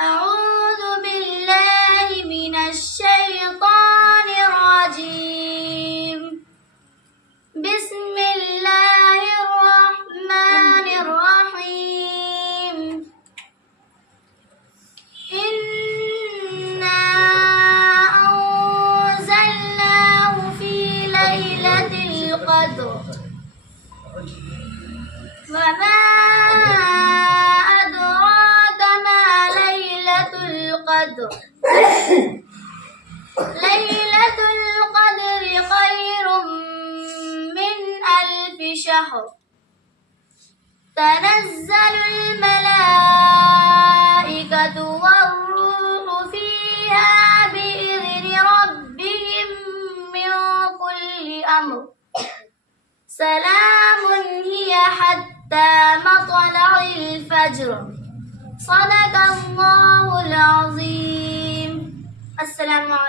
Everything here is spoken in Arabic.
أعوذ بالله من الشيطان الرجيم. بسم الله الرحمن الرحيم. إنا أنزلناه في ليلة القدر وما أدراك ما ليلة القدر. ليلة القدر خير من 1000 شهر. تنزل الملائكة والروح فيها بإذن ربهم من كل أمر. سلام هي حتى مطلع الفجر. صدق الله العظيم. السلام عليكم.